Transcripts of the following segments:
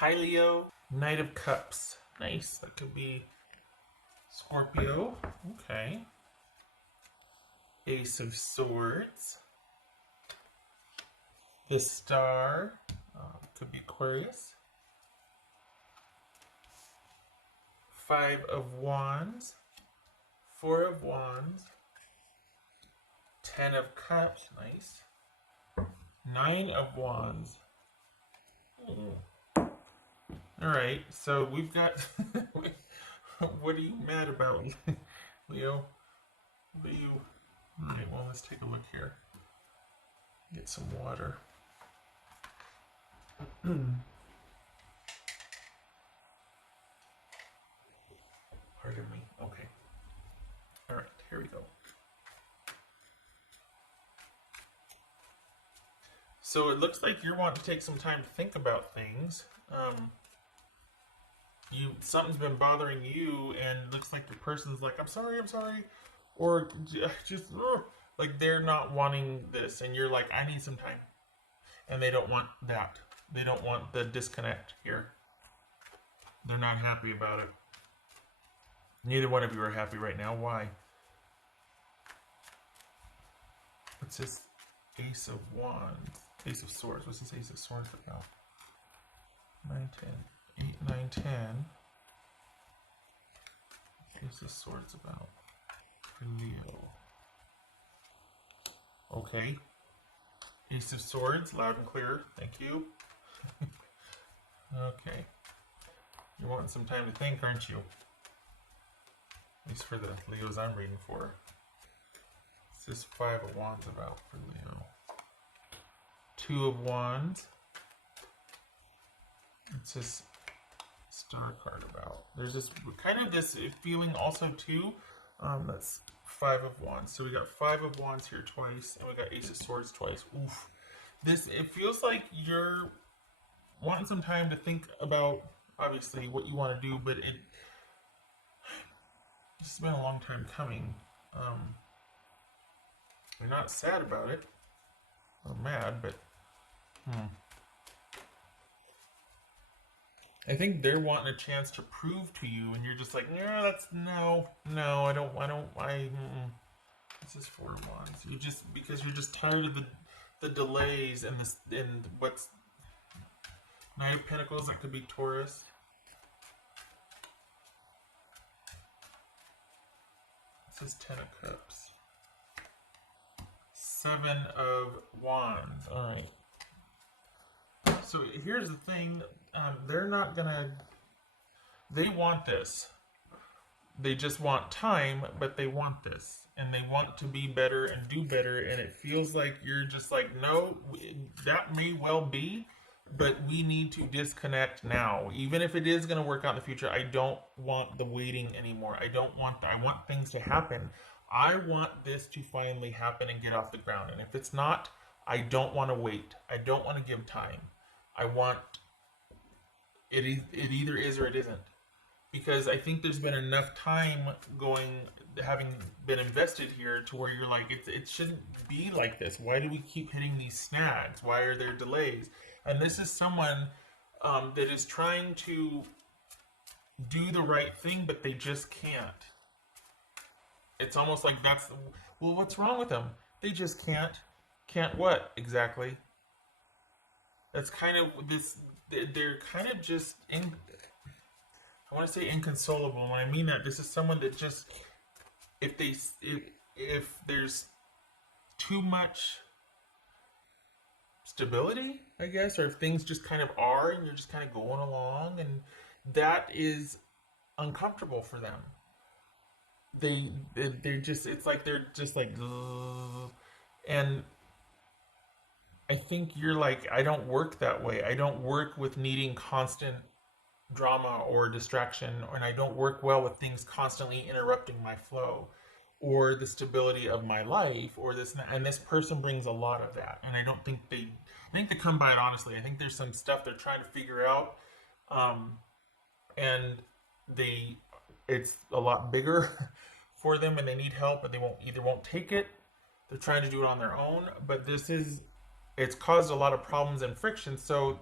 Hi Leo, Knight of Cups. Nice. That could be Scorpio. Okay. Ace of Swords. The Star. Could be Aquarius. Five of Wands. Four of Wands. 10 of Cups. Nice. 9 of Wands. Alright, so we've got... What are you mad about, Leo? What are you... Alright, well, let's take a look here. Get some water. Pardon me. Okay. Alright, here we go. So it looks like you're wanting to take some time to think about things. Something's been bothering you, and it looks like the person's like, I'm sorry, or just like they're not wanting this, and you're like, I need some time, and they don't want that. They don't want the disconnect here. They're not happy about it. Neither one of you are happy right now. Why? What's this? Ace of Wands. Ace of Swords. What's this Ace of Swords about? 9, 10. 8, 9, 10. Ace of Swords about for Leo. Okay. Ace of Swords, loud and clear. Thank you. Okay. You're wanting some time to think, aren't you? At least for the Leos I'm reading for. What's this Five of Wands about for Leo? Two of Wands. It's this Star card about. There's this kind of this feeling also too. That's Five of Wands. So we got Five of Wands here twice, and we got Ace of Swords twice. Oof. It feels like you're wanting some time to think about obviously what you want to do, but it's been a long time coming. You're not sad about it or mad, but I think they're wanting a chance to prove to you, and you're just like, no, I don't. This is Four of Wands. Because you're just tired of the delays and what's Knight of Pentacles. That could be Taurus. This is Ten of Cups. Seven of Wands. All right. So here's the thing. They're not gonna. They want this. They just want time, but they want this, and they want to be better and do better. And it feels like you're just like, no, that may well be, but we need to disconnect now. Even if it is going to work out in the future, I don't want the waiting anymore. I want things to happen. I want this to finally happen and get off the ground. And if it's not, I don't want to wait. I don't want to give time. I want it either is or it isn't. Because I think there's been enough time having been invested here to where you're like, it shouldn't be like this. Why do we keep hitting these snags? Why are there delays? And this is someone that is trying to do the right thing, but they just can't. It's almost like well, what's wrong with them? They just can't. Can't what exactly? That's kind of they're kind of just I want to say inconsolable. When I mean that, this is someone that just, if there's too much stability, I guess, or if things just kind of are and you're just kind of going along, and that is uncomfortable for them. They're just, it's like they're just like, ugh. And I think you're like, I don't work that way. I don't work with needing constant drama or distraction, and I don't work well with things constantly interrupting my flow or the stability of my life or this, and this person brings a lot of that. And I think they come by it honestly. I think there's some stuff they're trying to figure out, and it's a lot bigger for them, and they need help, and they won't take it. They're trying to do it on their own, but it's caused a lot of problems and friction. So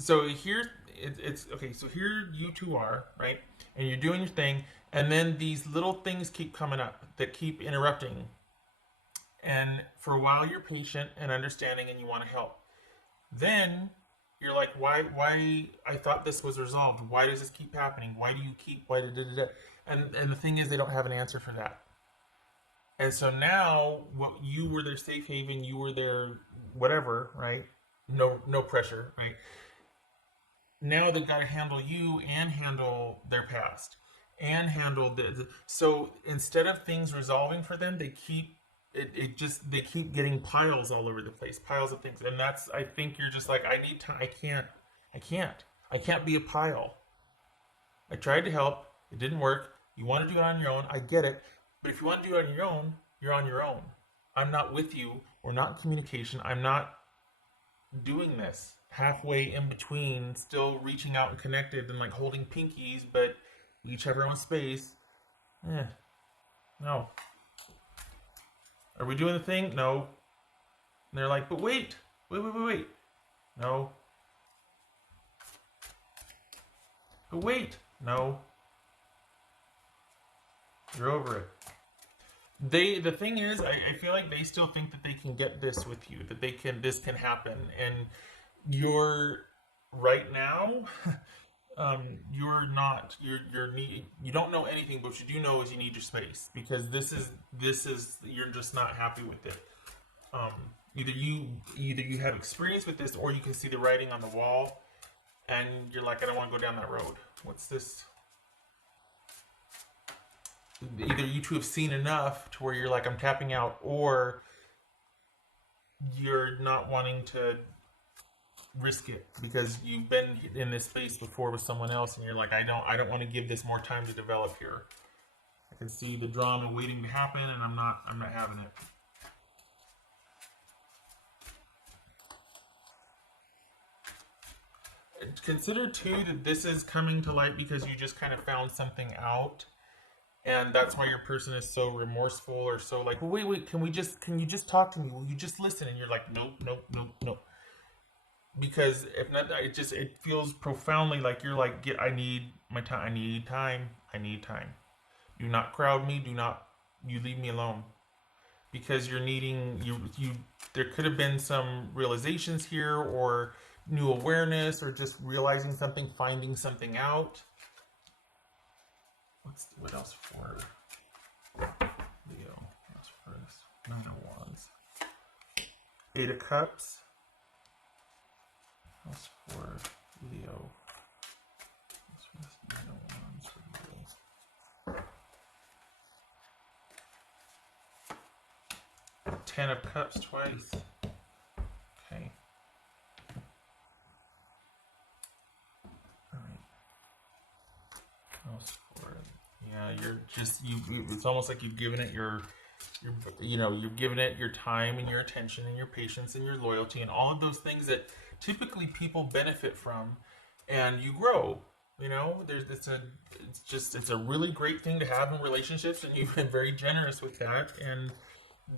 So here it's okay. So here you two are, right, and you're doing your thing, and then these little things keep coming up that keep interrupting. And for a while, you're patient and understanding, and you want to help. Then you're like, why? I thought this was resolved. Why does this keep happening? Why do you keep? Why did it? And the thing is, they don't have an answer for that. And so now, what you were their safe haven, you were their whatever, right? No pressure, right? Now they've got to handle you and handle their past and handle so instead of things resolving for them, they keep it just they keep getting piles all over the place, piles of things. And that's, I think you're just like, I need time. I can't be a pile. I tried to help, it didn't work. You want to do it on your own, I get it. But if you want to do it on your own, you're on your own. I'm not with you. We're not in communication. I'm not doing this halfway in between, still reaching out and connected and like holding pinkies, but we each have our own space. No. Are we doing the thing? No. And they're like, but wait. No. But wait. No. You're over it. The thing is, I feel like they still think that they can get this with you, that this can happen, and you're right now, you're not, you don't know anything, but what you do know is you need your space, because this is you're just not happy with it. Either you have experience with this, or you can see the writing on the wall, and you're like, I don't want to go down that road. What's this? Either you two have seen enough to where you're like, I'm tapping out, or you're not wanting to risk it because you've been in this space before with someone else, and you're like, I don't want to give this more time to develop here. I can see the drama waiting to happen, and I'm not having it. Consider too that this is coming to light because you just kind of found something out. And that's why your person is so remorseful, or so like, well, wait, can you just talk to me? Will you just listen? And you're like, nope. Because if not, it feels profoundly like you're like, I need my time. I need time. Do not crowd me. You leave me alone. Because you're needing, there could have been some realizations here, or new awareness, or just realizing something, finding something out. What else for Leo? What's first? 9 of Wands. 8 of Cups. What's for Leo? What's first? 9 of Wands for Leo. 10 of Cups twice. Okay. Alright. What's for Yeah, you're just it's almost like you've given it you've given it your time and your attention and your patience and your loyalty and all of those things that typically people benefit from, and you grow. It's a really great thing to have in relationships, and you've been very generous with that. And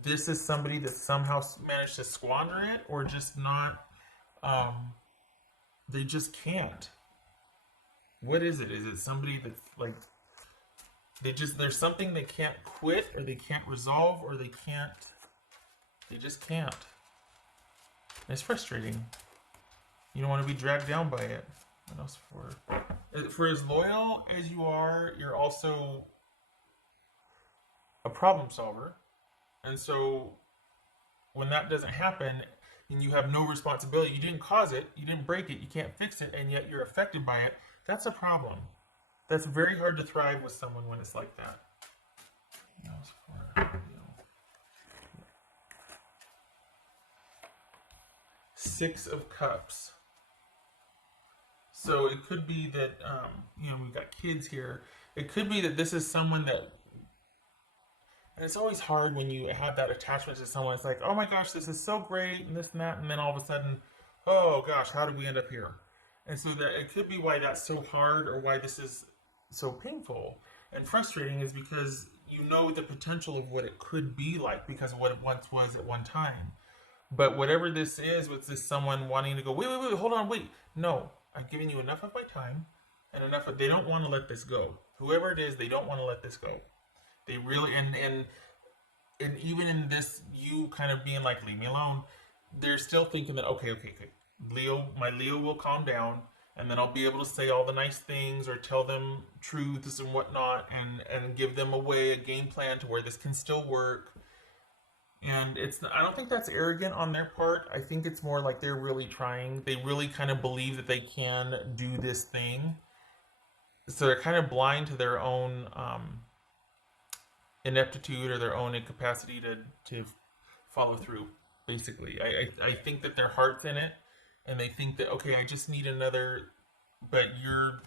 this is somebody that somehow managed to squander it, or just not. They just can't. What is it? Is it somebody that's like, there's something they can't quit, or they can't resolve, or they just can't. And it's frustrating. You don't want to be dragged down by it. What else for as loyal as you are, you're also a problem solver. And so when that doesn't happen, and you have no responsibility, you didn't cause it, you didn't break it, you can't fix it, and yet you're affected by it, that's a problem. That's very hard to thrive with someone when it's like that. Six of Cups. So it could be that, we've got kids here. It could be that this is someone that, and it's always hard when you have that attachment to someone. It's like, oh my gosh, this is so great, and this and that, and then all of a sudden, oh gosh, how did we end up here? And so that it could be why that's so hard, or why this is so painful and frustrating, is because you know the potential of what it could be like because of what it once was at one time. But whatever this is, with this someone wanting to go, wait, wait, wait, hold on, wait. No, I've given you enough of my time and enough of, they don't want to let this go. Whoever it is, they don't want to let this go. They really, and even in this, you kind of being like, leave me alone, they're still thinking that, okay, okay, okay. My Leo will calm down, and then I'll be able to say all the nice things or tell them truths and whatnot, and give them a game plan to where this can still work. And I don't think that's arrogant on their part. I think it's more like they're really trying. They really kind of believe that they can do this thing. So they're kind of blind to their own ineptitude or their own incapacity to follow through. Basically, I think that their heart's in it, and they think that, okay, I just need another. But you're,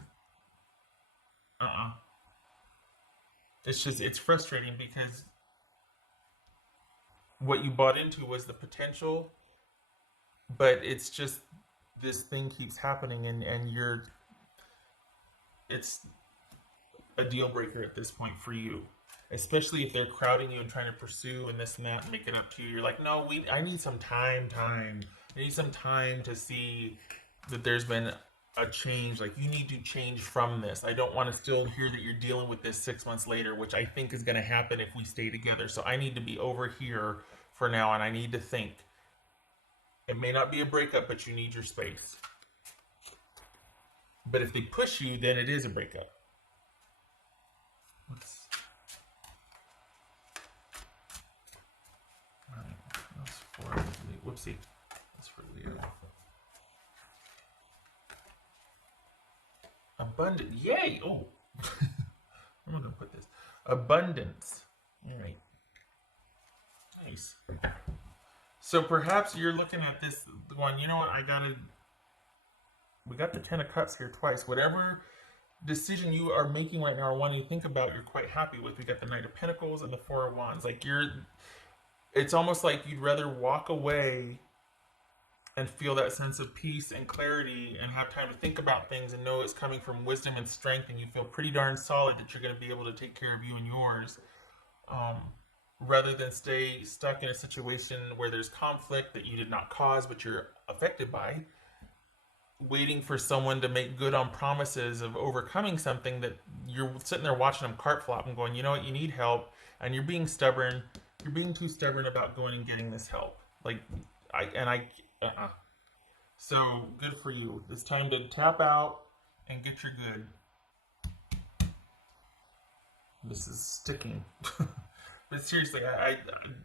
uh, it's frustrating because what you bought into was the potential, but it's just this thing keeps happening, and it's a deal breaker at this point for you, especially if they're crowding you and trying to pursue and this and that and make it up to you. You're like, no, I need some time. I need some time to see that there's been a change. Like, you need to change from this. I don't want to still hear that you're dealing with this 6 months later, which I think is going to happen if we stay together. So I need to be over here for now, and I need to think. It may not be a breakup, but you need your space. But if they push you, then it is a breakup. All right, that's for whoopsie. That's for Leo. Abundant. Yay! Oh, I'm not gonna put this. Abundance. All right. Nice. So perhaps you're looking at this one. You know what? We got the Ten of Cups here twice. Whatever decision you are making right now or wanting to think about, you're quite happy with. We got the Knight of Pentacles and the Four of Wands. Like, it's almost like you'd rather walk away and feel that sense of peace and clarity and have time to think about things and know it's coming from wisdom and strength, and you feel pretty darn solid that you're going to be able to take care of you and yours, um, rather than stay stuck in a situation where there's conflict that you did not cause but you're affected by, waiting for someone to make good on promises of overcoming something that you're sitting there watching them cart flop and going, you know what, you need help, and you're being stubborn. You're being too stubborn about going and getting this help. Like, so good for you. It's time to tap out and get your good. This is sticking. But seriously,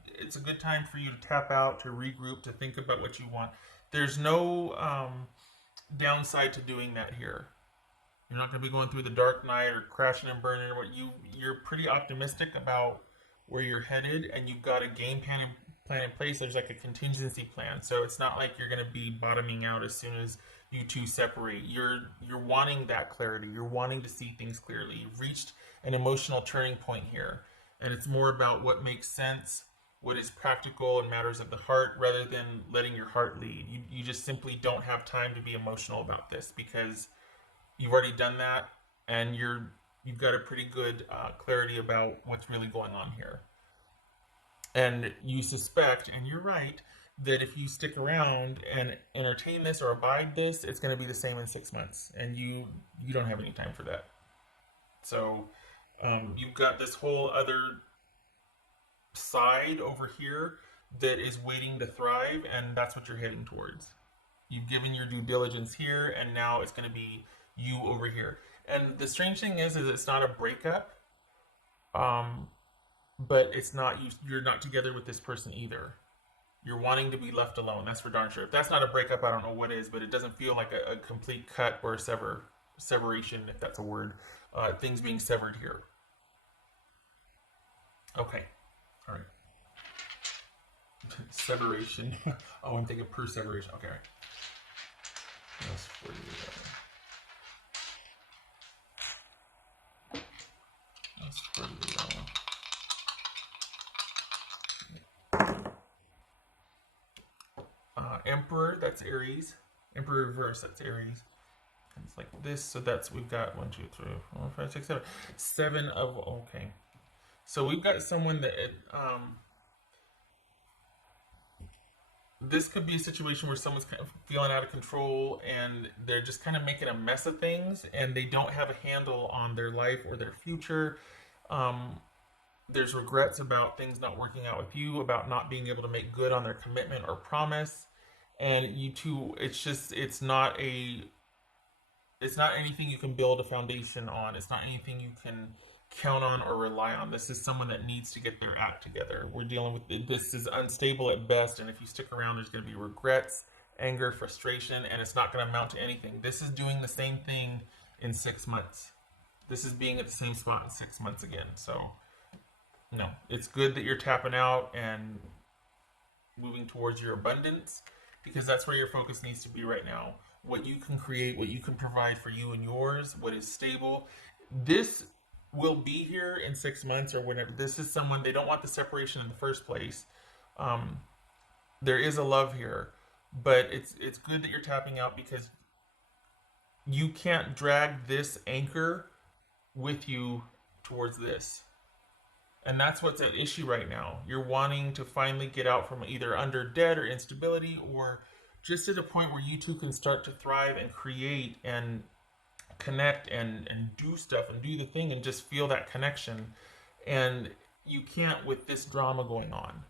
it's a good time for you to tap out, to regroup, to think about what you want. There's no downside to doing that here. You're not going to be going through the dark night or crashing and burning. You're pretty optimistic about where you're headed, and you've got a game plan in place. There's like a contingency plan, so it's not like you're going to be bottoming out as soon as you two separate. You're wanting that clarity. You're wanting to see things clearly. You've reached an emotional turning point here, and it's more about what makes sense, what is practical and matters of the heart, rather than letting your heart lead. You just simply don't have time to be emotional about this because you've already done that, and you've got a pretty good clarity about what's really going on here. And you suspect, and you're right, that if you stick around and entertain this or abide this, it's going to be the same in 6 months, and you don't have any time for that. So you've got this whole other side over here that is waiting to thrive, and that's what you're heading towards. You've given your due diligence here, and now it's going to be you over here. And the strange thing is it's not a breakup, but it's not you're not together with this person either. You're wanting to be left alone. That's for darn sure. If that's not a breakup, I don't know what is, but it doesn't feel like a complete cut or a separation, if that's a word. Things being severed here. Okay. All right. Separation. Oh, I'm thinking perseveration. Okay. That's for the. That's for the. Emperor, that's Aries. Emperor reverse, that's Aries. And it's like this, so we've got 1, 2, 3, 4, 5, 6, 7. 7 of, okay. So we've got someone that, this could be a situation where someone's kind of feeling out of control and they're just kind of making a mess of things and they don't have a handle on their life or their future. Um, there's regrets about things not working out with you, about not being able to make good on their commitment or promise. And you two, it's not anything you can build a foundation on. It's not anything you can count on or rely on. This is someone that needs to get their act together. We're dealing with this is unstable at best, and if you stick around, there's going to be regrets, anger, frustration, and it's not going to amount to anything. This is doing the same thing in 6 months. This is being at the same spot in 6 months again. So, no, it's good that you're tapping out and moving towards your abundance because that's where your focus needs to be right now. What you can create, what you can provide for you and yours, what is stable. This will be here in 6 months or whenever. This is someone, they don't want the separation in the first place. There is a love here, but it's good that you're tapping out because you can't drag this anchor with you towards this. And that's what's at issue right now. You're wanting to finally get out from either under debt or instability or just at a point where you two can start to thrive and create and connect and do stuff and do the thing and just feel that connection. And you can't with this drama going on.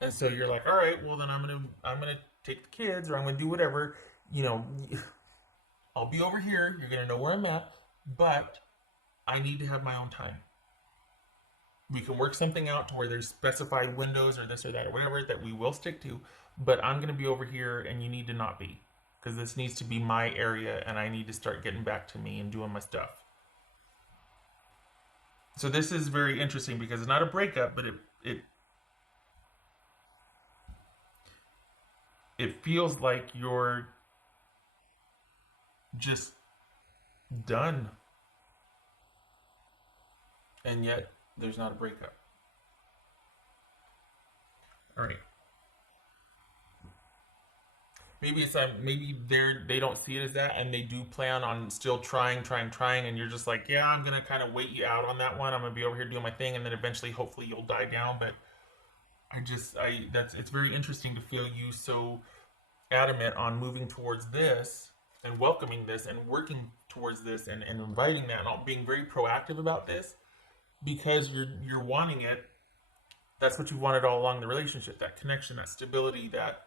And so you're like, all right, well then I'm gonna take the kids or I'm gonna do whatever. You know, I'll be over here. You're gonna know where I'm at, but I need to have my own time. We can work something out to where there's specified windows or this or that or whatever that we will stick to, but I'm going to be over here and you need to not be because this needs to be my area and I need to start getting back to me and doing my stuff. So this is very interesting because it's not a breakup, but it feels like you're just done. And yet there's not a breakup. All right. Maybe it's maybe they don't see it as that, and they do plan on still trying, and you're just like, yeah, I'm gonna kind of wait you out on that one. I'm gonna be over here doing my thing, and then eventually, hopefully, you'll die down. But it's very interesting to feel you so adamant on moving towards this and welcoming this and working towards this and inviting that and being very proactive about this because you're wanting it. That's what you wanted all along the relationship, that connection, that stability, that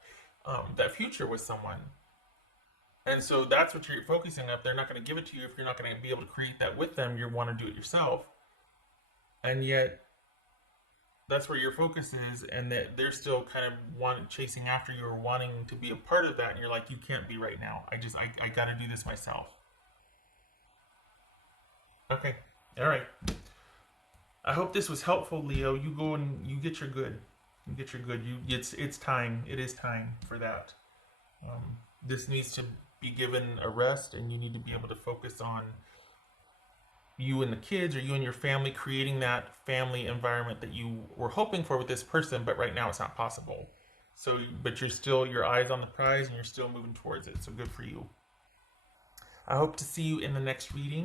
future with someone. And so that's what you're focusing on. They're not going to give it to you if you're not going to be able to create that with them. You want to do it yourself. And yet that's where your focus is, and that they're still kind of chasing after you or wanting to be a part of that. And you're like, you can't be right now. I got to do this myself. Okay. All right. I hope this was helpful, Leo. You go and you get your good. You get your good. It's time. It is time for that. This needs to be given a rest, and you need to be able to focus on you and the kids, or you and your family, creating that family environment that you were hoping for with this person, but right now it's not possible. So, but you're still your eyes on the prize, and you're still moving towards it. So good for you. I hope to see you in the next reading.